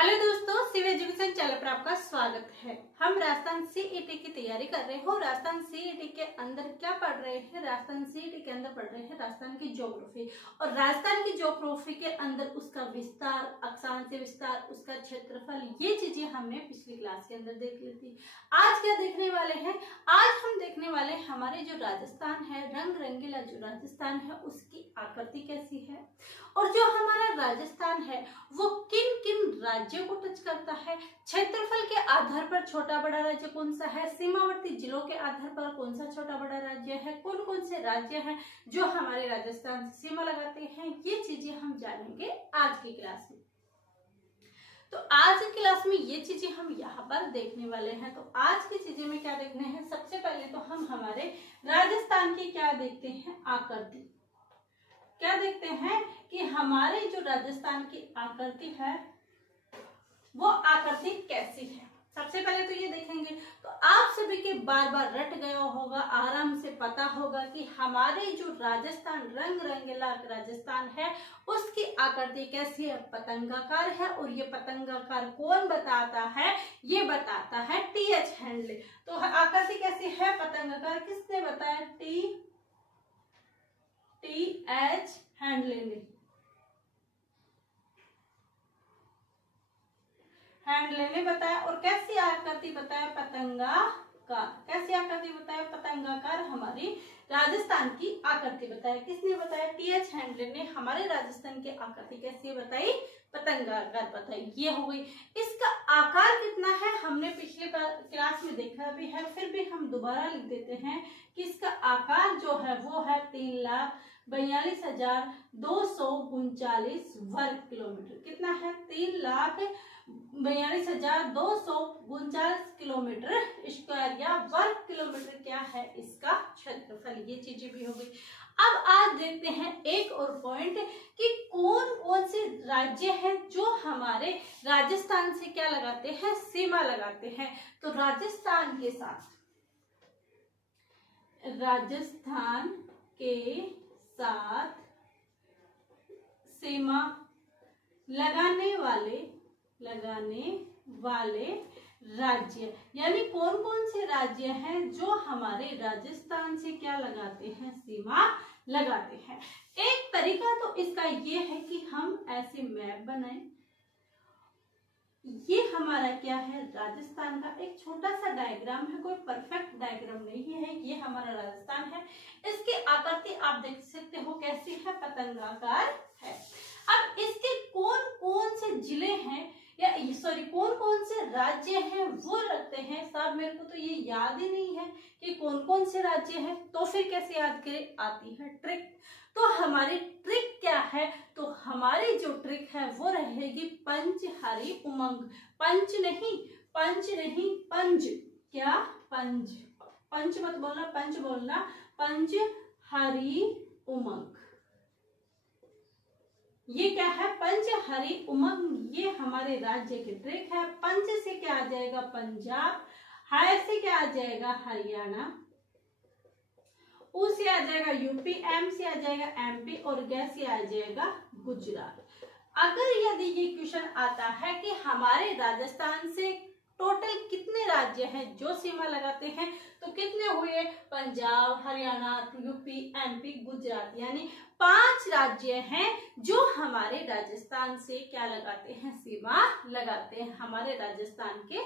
Hello दोस्तों, सिव education channel पर आपका स्वागत है। हम राजस्थान सीईटी की तैयारी कर रहे हो। राजस्थान सीईटी के अंदर क्या पढ़ रहे हैं? राजस्थान सीईटी के अंदर पढ़ रहे हैं राजस्थान की ज्योग्राफी। और राजस्थान की ज्योग्राफी के अंदर उसका विस्तार, अक्षांश विस्तार, उसका क्षेत्रफल, ये चीजें हमने पिछली क्लास के अंदर देख ली थी। आज क्या देखने वाले हैं? आज हम देखने वाले हैं हमारे जो राजस्थान है, रंग रंगीला जो राजस्थान है, उसकी आकृति कैसी है और जो हमारा राजस्थान है वो किन किन राज्यों को टच करता है। क्षेत्रफल के आधार पर छोटा बड़ा राज्य कौन सा है, सीमावर्ती जिलों के आधार पर कौन सा छोटा बड़ा राज्य है, कौन कौन से राज्य हैं जो हमारे राजस्थान से सीमा लगाते हैं, ये चीजें हम जानेंगे आज की क्लास में। तो आज की क्लास में ये चीजें हम यहाँ पर देखने वाले हैं। तो आज की चीजें में क्या देखने हैं? सबसे पहले तो हम हमारे राजस्थान की क्या देखते हैं? आकृति। क्या देखते हैं कि हमारे जो राजस्थान की आकृति है वो आकृति कैसी है। सबसे पहले तो ये देखेंगे। तो आप सभी के बार बार रट गया होगा, आराम से पता होगा कि हमारे जो राजस्थान, रंग रंगीला राजस्थान है, उसकी आकृति कैसी है? पतंगाकार है। और ये पतंगाकार कौन बताता है? ये बताता है टीएच हैंडले। तो आकृति कैसी है? पतंगाकार। किसने बताया? टीएच हैंडले ने बताया। और कैसी आकृति बताया? पतंगाकार। कैसी आकृति बताया? पतंगाकार हमारी राजस्थान की आकृति बताया। किसने बताया? टीएच हैंडले ने हमारे राजस्थान की आकृति कैसी बताई? पतंगाकार बताई। ये हो गई। इसका आकार कितना है हमने पिछले क्लास में देखा भी है, फिर भी हम दोबारा लिख देते हैं कि इसका आकार जो है वो है 3,42,239 वर्ग किलोमीटर। कितना है? 3,42,239 किलोमीटर स्क्वायर या वर्ग किलोमीटर क्या है इसका क्षेत्रफल। ये चीजें भी हो गई। अब आज देखते हैं एक और पॉइंट कि कौन कौन से राज्य हैं जो हमारे राजस्थान से क्या लगाते हैं? सीमा लगाते हैं। तो राजस्थान के साथ सीमा लगाने वाले राज्य, यानी कौन कौन से राज्य हैं जो हमारे राजस्थान से क्या लगाते हैं? सीमा लगाते हैं। एक तरीका तो इसका ये है कि हम ऐसे मैप बनाएं। ये हमारा क्या है? राजस्थान का एक छोटा सा डायग्राम है, कोई परफेक्ट डायग्राम नहीं है। ये हमारा राजस्थान है। इसकी आकृति आप देख सकते हो कैसी है? पतंगाकार है। अब इसके कौन कौन से जिले हैं या कौन कौन से राज्य हैं वो रखते हैं। साहब मेरे को तो ये याद ही नहीं है कि कौन कौन से राज्य हैं, तो फिर कैसे याद करें? आती है ट्रिक। तो हमारी ट्रिक क्या है? तो हमारी जो ट्रिक है वो रहेगी पंच हरि उमंग। पंच नहीं, पंच। क्या? पंच मत बोलना, पंच बोलना। पंच हरि उमंग। ये क्या है? पंच हरि उमंग। ये हमारे राज्य की ट्रिक है। पंच से क्या आ जाएगा? पंजाब। हर से क्या आ जाएगा? हरियाणा। उ से आ जाएगा यूपी। एम से आ जाएगा एमपी। और ग से आ जाएगा गुजरात। अगर यदि ये क्वेश्चन आता है कि हमारे राजस्थान से टोटल कितने राज्य हैं जो सीमा लगाते हैं, तो कितने हुए? पंजाब, हरियाणा, यूपी, एमपी, गुजरात, यानी 5 राज्य हैं जो हमारे राजस्थान से क्या लगाते हैं? सीमा लगाते हैं। हमारे राजस्थान के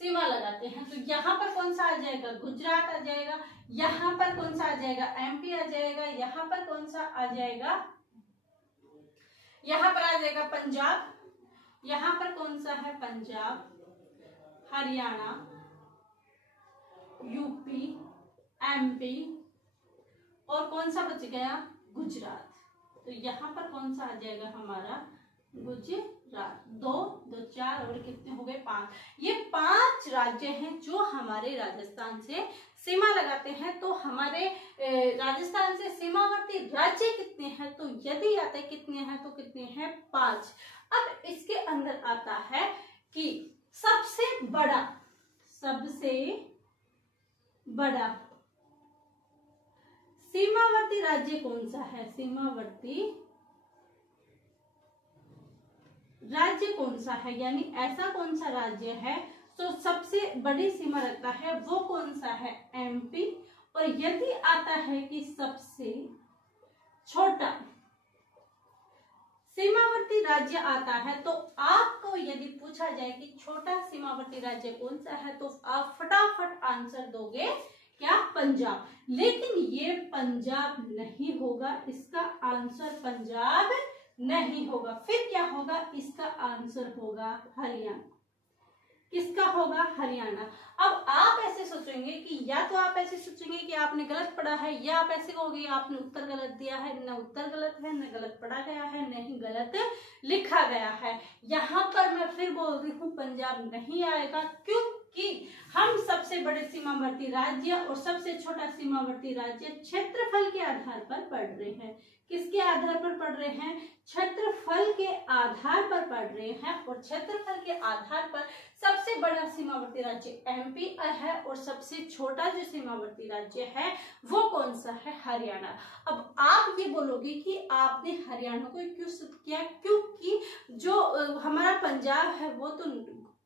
सीमा लगाते हैं। तो यहाँ पर कौन सा आ जाएगा? गुजरात आ जाएगा। यहाँ पर कौन सा आ जाएगा? एमपी आ जाएगा। यहाँ पर कौन सा आ जाएगा? यहाँ पर आ जाएगा पंजाब। यहाँ पर कौन सा है? पंजाब, हरियाणा, यूपी, एमपी, और कौन सा बच गया? गुजरात। तो यहाँ पर कौन सा आ जाएगा हमारा? गुजरात। 2, 2, 4 और कितने हो गए? 5। ये 5 राज्य हैं जो हमारे राजस्थान से सीमा लगाते हैं। तो हमारे राजस्थान से सीमावर्ती राज्य कितने हैं? तो यदि आते कितने हैं? तो कितने हैं? 5। अब इसके अंदर आता है कि सबसे बड़ा सीमावर्ती राज्य कौन सा है? सीमावर्ती राज्य कौन सा है, यानी ऐसा कौन सा राज्य है तो सबसे बड़ी सीमा रखता है, वो कौन सा है, एमपी। और यदि आता है कि सबसे छोटा सीमावर्ती राज्य आता है, तो आपको यदि पूछा जाए कि छोटा सीमावर्ती राज्य कौन सा है, तो आप फटाफट आंसर दोगे क्या, पंजाब। लेकिन ये पंजाब नहीं होगा, इसका आंसर पंजाब नहीं होगा। फिर क्या होगा, इसका आंसर होगा हरियाणा। किसका होगा, हरियाणा। अब आप ऐसे सोचेंगे कि या तो आप ऐसे सोचेंगे कि आपने गलत पढ़ा है, या आप ऐसे कहोगे आपने उत्तर गलत दिया है। न उत्तर गलत है, न गलत पढ़ा गया है, न ही गलत लिखा गया है। यहाँ पर मैं फिर बोल रही हूँ पंजाब नहीं आएगा, क्योंकि हम सबसे बड़े सीमावर्ती राज्य और सबसे छोटा सीमावर्ती राज्य क्षेत्रफल के आधार पर पढ़ रहे हैं। किसके आधार पर पढ़ रहे हैं, क्षेत्रफल के आधार पर पढ़ रहे हैं। और क्षेत्रफल के आधार पर सबसे बड़ा सीमावर्ती राज्य एमपी है और सबसे छोटा जो सीमावर्ती राज्य है वो कौन सा है, हरियाणा। अब आप ये बोलोगे कि आपने हरियाणा को क्यों किया, क्योंकि जो हमारा पंजाब है वो तो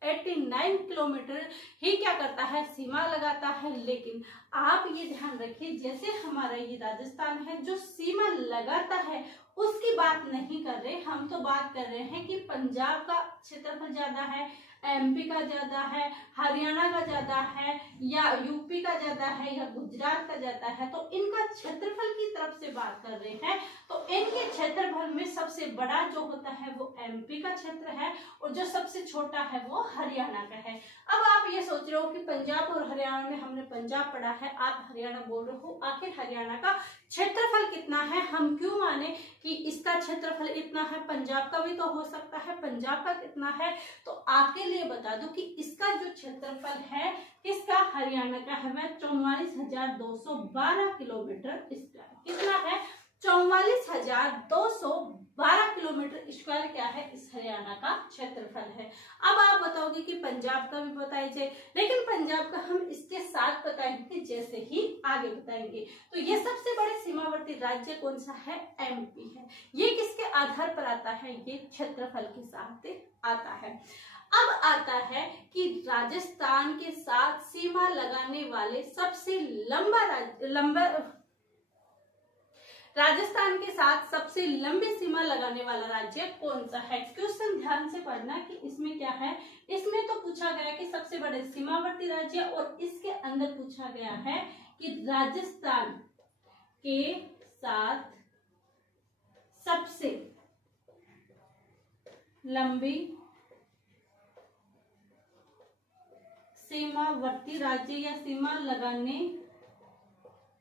89 किलोमीटर ही क्या करता है, सीमा लगाता है। लेकिन आप ये ध्यान रखिए, जैसे हमारा ये राजस्थान है जो सीमा लगाता है उसकी बात नहीं कर रहे हम, तो बात कर रहे हैं कि पंजाब का क्षेत्रफल ज्यादा है, एमपी का ज्यादा है, हरियाणा का ज्यादा है, या यूपी का ज्यादा है, या गुजरात का ज्यादा है। तो इनका क्षेत्रफल की तरफ से बात कर रहे हैं, तो इनके क्षेत्रफल में सबसे बड़ा जो होता है वो एमपी का क्षेत्र है और जो सबसे छोटा है वो हरियाणा का है। अब आप ये सोच रहे हो कि पंजाब और हरियाणा में हमने पंजाब पढ़ा है, आप हरियाणा बोल रहे हो, आखिर हरियाणा का क्षेत्रफल कितना है, हम क्यों माने कि इसका क्षेत्रफल इतना है, पंजाब का भी तो हो सकता है, पंजाब का कितना है। तो आपके लिए बता दूं कि इसका जो क्षेत्रफल है किसका, हरियाणा का है, वह 44,212 किलोमीटर स्क्वायर। कितना है, 44,212 किलोमीटर स्क्वायर क्या है, इस हरियाणा का क्षेत्रफल है। अब आप बताओगे कि पंजाब का भी बताइए, लेकिन पंजाब का हम इसके साथ बताएंगे जैसे ही आगे बताएंगे। तो ये सबसे बड़े सीमावर्ती राज्य कौन सा है, एमपी है। ये किसके आधार पर आता है, ये क्षेत्रफल के साथ आता है। अब आता है कि राजस्थान के साथ सीमा लगाने वाले सबसे राजस्थान के साथ सबसे लंबी सीमा लगाने वाला राज्य कौन सा है। क्वेश्चन ध्यान से पढ़ना कि इसमें क्या है, इसमें तो पूछा गया कि सबसे बड़े सीमावर्ती राज्य, और इसके अंदर पूछा गया है कि राजस्थान के साथ सबसे लंबी सीमावर्ती राज्य या सीमा लगाने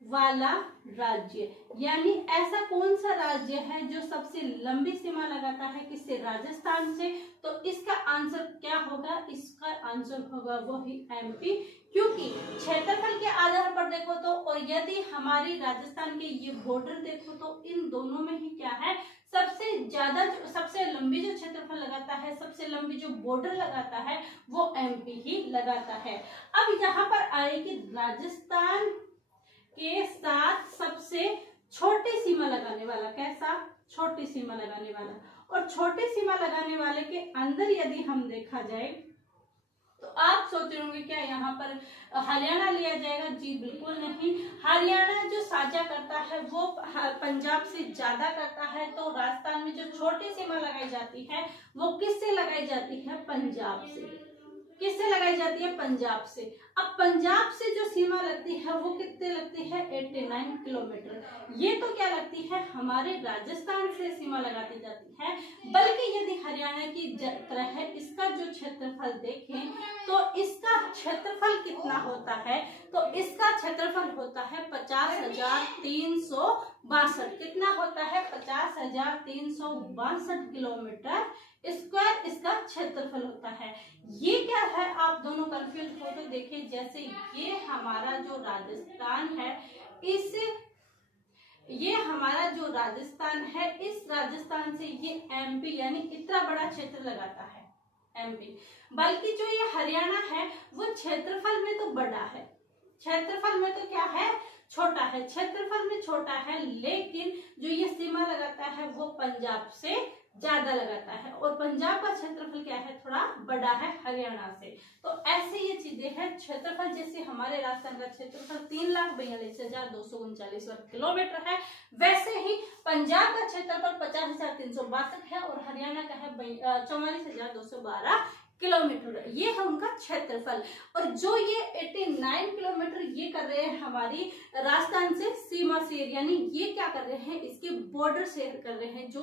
वाला राज्य, यानी ऐसा कौन सा राज्य है जो सबसे लंबी सीमा लगाता है, किससे, राजस्थान से। तो इसका आंसर क्या होगा, इसका आंसर होगा वही एमपी, क्योंकि क्षेत्रफल के आधार पर देखो तो, और यदि हमारी राजस्थान के ये बॉर्डर देखो तो इन दोनों में ही क्या है, सबसे ज्यादा जो सबसे लंबी जो क्षेत्रफल लगाता है, सबसे लंबी जो बॉर्डर लगाता है वो एमपी ही लगाता है। अब यहाँ पर आएगी राजस्थान के साथ सबसे छोटी सीमा लगाने वाला, कैसा, छोटी सीमा लगाने वाला। और छोटी सीमा लगाने वाले के अंदर यदि हम देखा जाए तो आप सोच रहे होंगे क्या यहाँ पर हरियाणा लिया जाएगा, जी बिल्कुल नहीं। हरियाणा जो साझा करता है वो पंजाब से ज्यादा करता है, तो राजस्थान में जो छोटी सीमा लगाई जाती है वो किससे लगाई जाती है, पंजाब से। किससे लगाई जाती है, पंजाब से। अब पंजाब से जो सीमा लगती है वो कितने लगती है, 89 किलोमीटर। ये तो क्या लगती है, हमारे राजस्थान से सीमा लगाती जाती है। बल्कि यदि हरियाणा की तरह है, इसका जो क्षेत्रफल देखें तो इसका क्षेत्रफल कितना होता है, तो इसका क्षेत्रफल होता है 50,362। कितना होता है, 50,362 किलोमीटर स्क्वायर इसका क्षेत्रफल होता है। ये क्या है, आप दोनों कंफ्यूज हो तो देखिए, जैसे ये हमारा जो राजस्थान है, ये हमारा जो राजस्थान है, इस राजस्थान से ये एमपी यानी इतना बड़ा क्षेत्र लगाता है एमपी। बल्कि जो ये हरियाणा है वो क्षेत्रफल में तो बड़ा है, क्षेत्रफल में तो क्या है, छोटा है, क्षेत्रफल में छोटा है, लेकिन जो ये सीमा लगाता है वो पंजाब से ज्यादा लगाता है, और पंजाब का क्षेत्रफल क्या है, थोड़ा बड़ा है हरियाणा से। तो ऐसे ये चीजें हैं। क्षेत्रफल जैसे हमारे राजस्थान का क्षेत्रफल 3,42,239 वर्ग किलोमीटर है, वैसे ही पंजाब का क्षेत्रफल 50,362 है और हरियाणा का है 44,212 किलोमीटर। ये है उनका क्षेत्रफल। और जो ये 89 किलोमीटर ये कर रहे हैं हमारी राजस्थान से सीमा शेयर, यानी ये क्या कर रहे हैं, इसके बॉर्डर शेयर कर रहे हैं। जो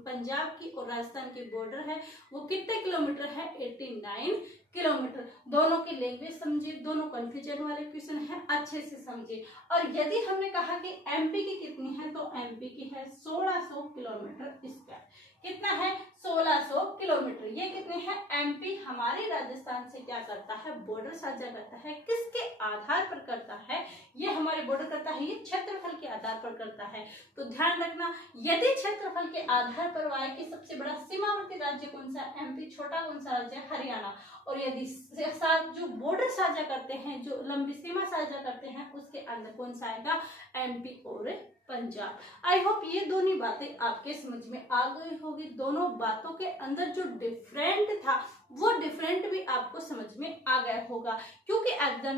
पंजाब की और राजस्थान की बॉर्डर है वो कितने किलोमीटर है, 89 किलोमीटर। दोनों की लैंग्वेज समझिए, दोनों कंफ्यूजन वाले क्वेश्चन है, अच्छे से समझिए। और यदि हमने कहा कि एमपी की कितनी है, तो एमपी की है 1600 किलोमीटर स्क्वायर। कितना है, 1600 किलोमीटर। ये कितने हैं, एमपी हमारे राजस्थान से क्या करता है, बॉर्डर साझा करता है। किसके आधार पर करता है, ये हमारे बॉर्डर करता है, ये क्षेत्रफल के आधार पर करता है। तो ध्यान रखना, यदि क्षेत्रफल के आधार पर आए कि सबसे बड़ा सीमावर्ती राज्य कौन सा, एमपी, छोटा कौन सा राज्य, हरियाणा। और यदि साथ जो बॉर्डर साझा करते हैं, जो लंबी सीमा साझा करते हैं, उसके अंदर कौन सा आएगा, एमपी और पंजाब। आई होप ये दोनों बातें आपके समझ में आ गई होगी। दोनों बातों के अंदर जो डिफरेंट था वो डिफरेंट भी आपको समझ में आ गया होगा, क्योंकि एग्जाम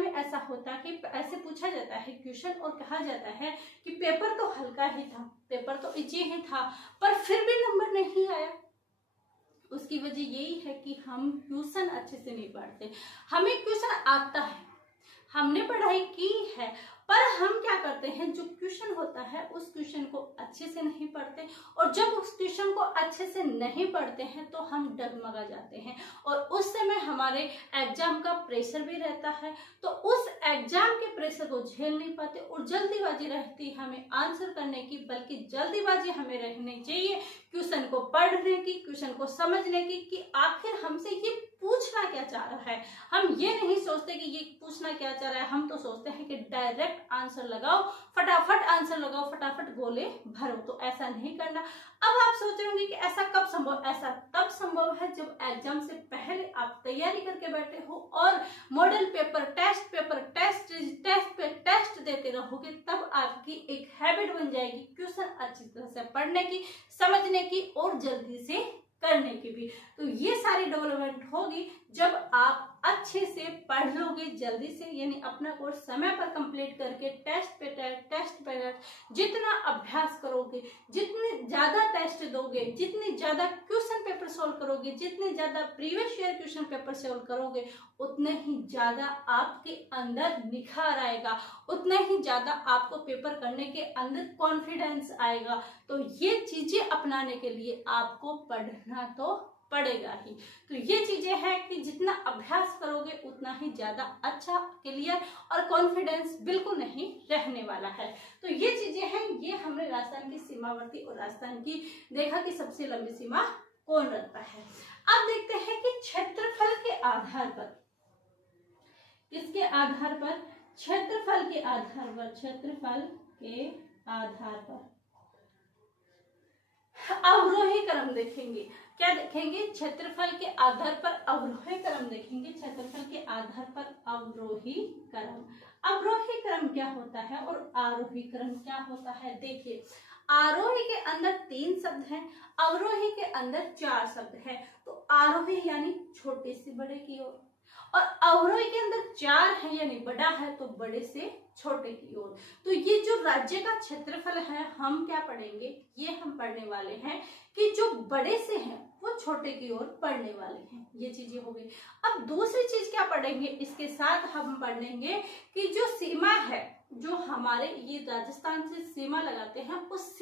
में ऐसा होता है कि ऐसे पूछा जाता है क्वेश्चन और कहा जाता है कि पेपर तो हल्का ही था, पेपर तो इजी ही था, पर फिर भी नंबर नहीं आया। उसकी वजह यही है कि हम ट्यूशन अच्छे से नहीं पढ़ते। हमें क्वेश्चन आता है, हमने पढ़ाई की है, पर हम क्या करते हैं, जो क्वेश्चन होता है उस क्वेश्चन को अच्छे से नहीं पढ़ते, और जब उस क्वेश्चन को अच्छे से नहीं पढ़ते हैं तो हम डगमगा जाते हैं, और उस समय हमारे एग्जाम का प्रेशर भी रहता है। तो उस एग्जाम के प्रेशर को झेल नहीं पाते और जल्दीबाजी रहती हमें आंसर करने की, बल्कि जल्दीबाजी हमें रहनी चाहिए क्वेश्चन को पढ़ने की, क्वेश्चन को समझने की, कि आखिर हमसे ये पूछना क्या चाह रहा है। हम ये नहीं सोचते कि ये पूछना क्या चाह रहा है, हम तो सोचते हैं कि डायरेक्ट आंसर लगाओ, फटाफट आंसर लगाओ, फटाफट गोले भरो। तो ऐसा नहीं करना। अब आप सोच रहे होंगे कि ऐसा कब संभव, ऐसा तब संभव है जब एग्जाम से पहले आप तैयारी करके बैठे हो और मॉडल पेपर, टेस्ट पे टेस्ट देते रहोगे, तब आपकी एक हैबिट बन जाएगी क्वेश्चन अच्छी तरह से पढ़ने की, समझने की और जल्दी से करने की भी। तो ये सारी डेवलपमेंट होगी जब आप अच्छे से पढ़ लोगे जल्दी से, यानी अपना कोर्स समय पर कंप्लीट करके टेस्ट पे जितना अभ्यास करोगे, जितने ज्यादा टेस्ट दोगे, जितने ज्यादा क्वेश्चन पेपर सॉल्व करोगे, जितने ज्यादा previous year question paper solve करोगे, उतने ही ज्यादा आपके अंदर निखार आएगा, उतना ही ज्यादा आपको पेपर करने के अंदर कॉन्फिडेंस आएगा। तो ये चीजें अपनाने के लिए आपको पढ़ना तो पड़ेगा ही। तो ये चीजें हैं कि जितना अभ्यास करोगे उतना ही ज्यादा अच्छा, क्लियर और कॉन्फिडेंस बिल्कुल नहीं रहने वाला है। तो ये चीजें हैं, ये हमने राजस्थान की सीमावर्ती और राजस्थान की देखा कि सबसे लंबी सीमा कौन रखता है। अब देखते हैं कि क्षेत्रफल के आधार पर, किसके आधार पर, क्षेत्रफल के आधार पर, क्षेत्रफल के आधार पर अवरोही क्रम देखेंगे। क्या देखेंगे, क्षेत्रफल के आधार पर अवरोही क्रम देखेंगे। क्षेत्रफल के आधार पर अवरोही क्रम, अवरोही क्रम क्या होता है और आरोही क्रम क्या होता है। देखिए, आरोही के अंदर 3 शब्द हैं, अवरोही के अंदर 4 शब्द हैं। तो आरोही यानी छोटे से बड़े की ओर, और अवरोही के अंदर 4 है यानी बड़ा है, तो बड़े से छोटे की ओर। तो ये जो राज्य का क्षेत्रफल है, हम क्या पढ़ेंगे, ये हम पढ़ने वाले हैं कि जो बड़े से हैं वो छोटे की ओर पढ़ने वाले हैं। ये चीजें हो गई। अब दूसरी चीज क्या पढ़ेंगे, इसके साथ हम पढ़ेंगे कि जो सीमा है, जो हमारे ये राजस्थान से सीमा लगाते हैं, उस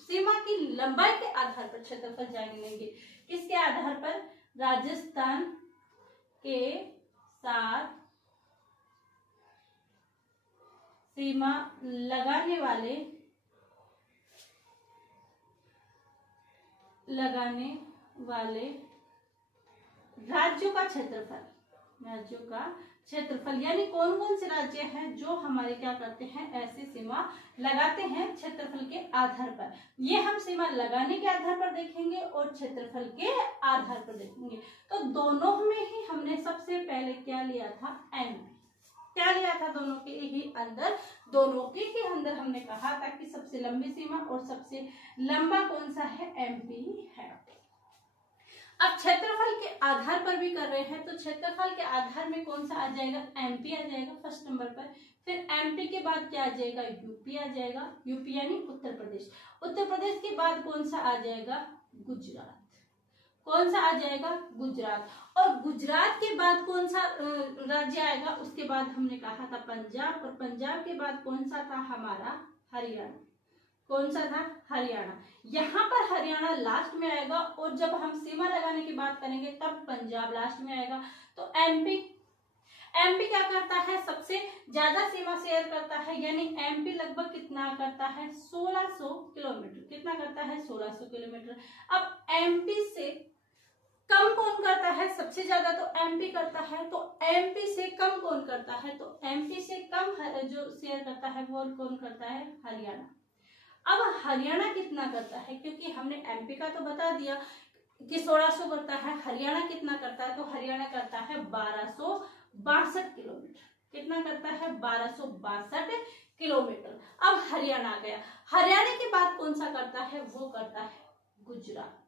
सीमा की लंबाई के आधार पर क्षेत्रफल जान लेंगे। किसके आधार पर, राजस्थान के साथ सीमा लगाने वाले राज्यों का क्षेत्रफल, यानी कौन कौन से राज्य हैं जो हमारे क्या करते हैं, ऐसी सीमा लगाते हैं क्षेत्रफल के आधार पर। ये हम सीमा लगाने के आधार पर देखेंगे और क्षेत्रफल के आधार पर देखेंगे। तो दोनों में ही हमने सबसे पहले क्या लिया था, एमपी। क्या लिया था दोनों के ही अंदर, दोनों के ही अंदर हमने कहा था कि सबसे लंबी सीमा और सबसे लंबा कौन सा है, एमपी है। अब क्षेत्रफल के आधार पर भी कर रहे हैं, तो क्षेत्रफल के आधार में कौन सा आ जाएगा, एमपी आ जाएगा फर्स्ट नंबर पर। फिर एमपी के बाद क्या आ जाएगा, यूपी आ जाएगा, यूपी यानी उत्तर प्रदेश। उत्तर प्रदेश के बाद कौन सा आ जाएगा, गुजरात। कौन सा आ जाएगा, गुजरात। और गुजरात के बाद कौन सा राज्य आएगा, उसके बाद हमने कहा था पंजाब, और पंजाब के बाद कौन सा था हमारा, हरियाणा। कौन सा था, हरियाणा। यहाँ पर हरियाणा लास्ट में आएगा, और जब हम सीमा लगाने की बात करेंगे तब पंजाब लास्ट में आएगा। तो एमपी क्या करता है, सबसे ज्यादा सीमा शेयर करता है, यानी एमपी लगभग कितना करता है, 1600 किलोमीटर। कितना करता है, 1600 किलोमीटर। अब एमपी से कम कौन करता है, सबसे ज्यादा तो एमपी करता है, तो एमपी से कम कौन करता है, तो एमपी से कम जो शेयर करता है वो कौन करता है, हरियाणा। अब हरियाणा कितना करता है, क्योंकि हमने एमपी का तो बता दिया कि 1600 करता है, हरियाणा कितना करता है, तो हरियाणा करता है 1262 किलोमीटर। कितना करता है, 1262 किलोमीटर। अब हरियाणा आ गया, हरियाणा के बाद कौन सा करता है, वो करता है गुजरात।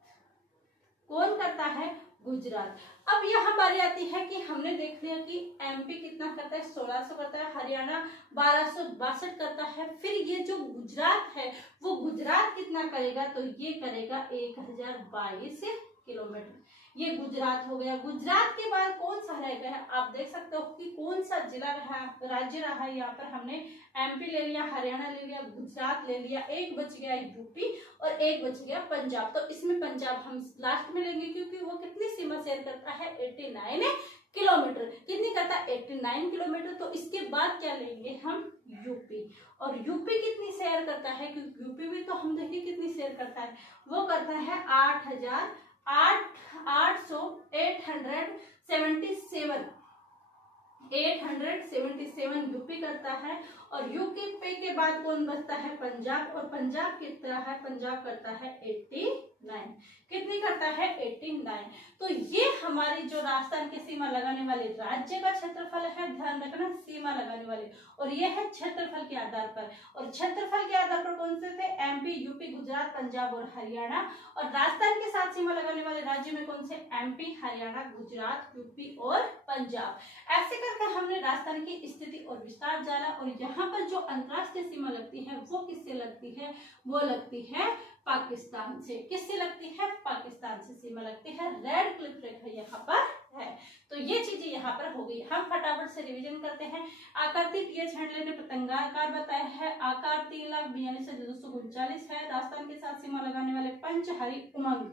कौन करता है, गुजरात। अब यहाँ बारी आती है कि हमने देख लिया कि एमपी कितना करता है, 1600 करता है, हरियाणा 1262 करता है। फिर ये जो गुजरात है वो गुजरात कितना करेगा, तो ये करेगा 1022 किलोमीटर। ये गुजरात हो गया। गुजरात के बाद कौन सा रह गया, आप देख सकते हो कि कौन सा जिला रहा, राज्य रहा। यहाँ पर हमने एमपी ले लिया, हरियाणा ले लिया, गुजरात ले लिया, एक बच गया यूपी और एक बच गया पंजाब। तो इसमें पंजाब हम लास्ट में लेंगे, क्योंकि वो कितनी सीमा शेयर करता है, 89 किलोमीटर। कितनी करता है, 89 किलोमीटर। तो इसके बाद क्या लेंगे हम, यूपी। और यूपी कितनी शेयर करता है, क्योंकि यूपी भी तो हम देखिए कितनी शेयर करता है, वो करता है 877 यूपी करता है। और यूपी के बाद कौन बचता है, पंजाब। और पंजाब कितना है, पंजाब करता है 89। कितनी करता है, 89। तो ये हमारी जो राजस्थान की सीमा लगाने वाले राज्य का क्षेत्रफल है, ध्यान रखना, सीमा लगाने वाले। और ये है क्षेत्रफल के आधार पर। और क्षेत्रफल के आधार पर कौन से थे, एमपी, यूपी, गुजरात, पंजाब और हरियाणा। और राजस्थान के साथ सीमा लगाने वाले राज्य में कौन से, एमपी, हरियाणा, गुजरात, यूपी और पंजाब। ऐसे करके हमने राजस्थान की स्थिति और विस्तार जाना। और यहाँ पर जो अंतरराष्ट्रीय सीमा लगती है वो किससे लगती है, वो लगती है पाकिस्तान से। किससे लगती है, पाकिस्तान से सीमा लगती है। रेड क्लिफ रेखा यहाँ पर है। तो ये चीजें यहाँ पर हो गई। हम फटाफट से रिवीजन करते हैं। आकृति टीएच हैंडले ने पतंगाकार बताया है। आकार 3,42,239 है। राजस्थान के साथ सीमा लगाने वाले पंचहरी उमंग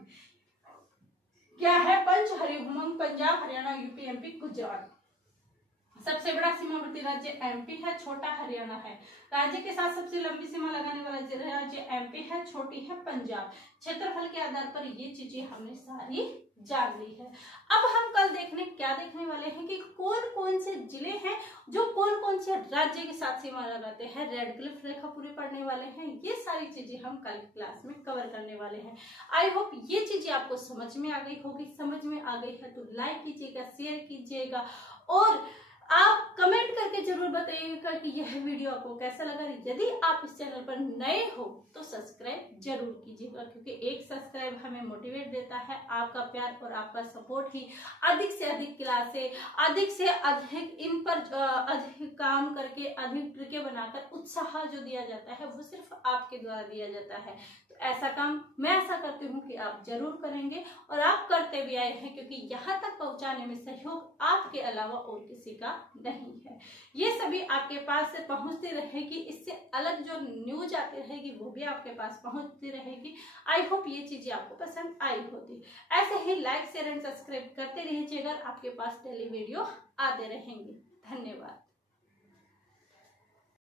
क्या है, पंचहरी उमंग पंजाब, हरियाणा, यूपी, एमपी, गुजरात। सबसे बड़ा सीमावर्ती राज्य एमपी है, छोटा हरियाणा है। राज्य के साथ सबसे लंबी सीमा लगाने वाला राज्य एमपी है, छोटी है पंजाब। क्षेत्रफल के आधार पर ये चीजें हमने सारी जान ली है। अब हम कल क्या देखने वाले हैं कि कौन कौन से जिले हैं जो कौन कौन से राज्य के साथ सीमा लगाते हैं। रेड क्लिफ रेखा पूरी पढ़ने वाले हैं। ये सारी चीजें हम कल की क्लास में कवर करने वाले हैं। आई होप ये चीजें आपको समझ में आ गई होगी। समझ में आ गई है तो लाइक कीजिएगा, शेयर कीजिएगा और आप कमेंट करके जरूर बताइएगा कि यह वीडियो आपको कैसा लगा। यदि आप इस चैनल पर नए हो तो सब्सक्राइब जरूर कीजिएगा, क्योंकि एक सब्सक्राइब हमें मोटिवेट देता है। आपका प्यार और आपका सपोर्ट ही अधिक से अधिक क्लासें, अधिक से अधिक इन पर अधिक काम करके, अधिक ट्रिकें बनाकर उत्साह जो दिया जाता है वो सिर्फ आपके द्वारा दिया जाता है। तो ऐसा काम मैं ऐसा करती हूँ कि आप जरूर करेंगे और आप करते भी आए हैं, क्योंकि यहाँ तक पहुँचाने में सहयोग आपके अलावा और किसी का नहीं है। ये सभी आपके पास से पहुंचती रहेगी। इससे अलग जो न्यूज आती रहेगी वो भी आपके पास पहुंचती रहेगी। आई होप ये चीजें आपको पसंद आई होगी। ऐसे ही लाइक, शेयर एंड सब्सक्राइब करते रहिए अगर आपके पास डेली वीडियो आते रहेंगे। धन्यवाद।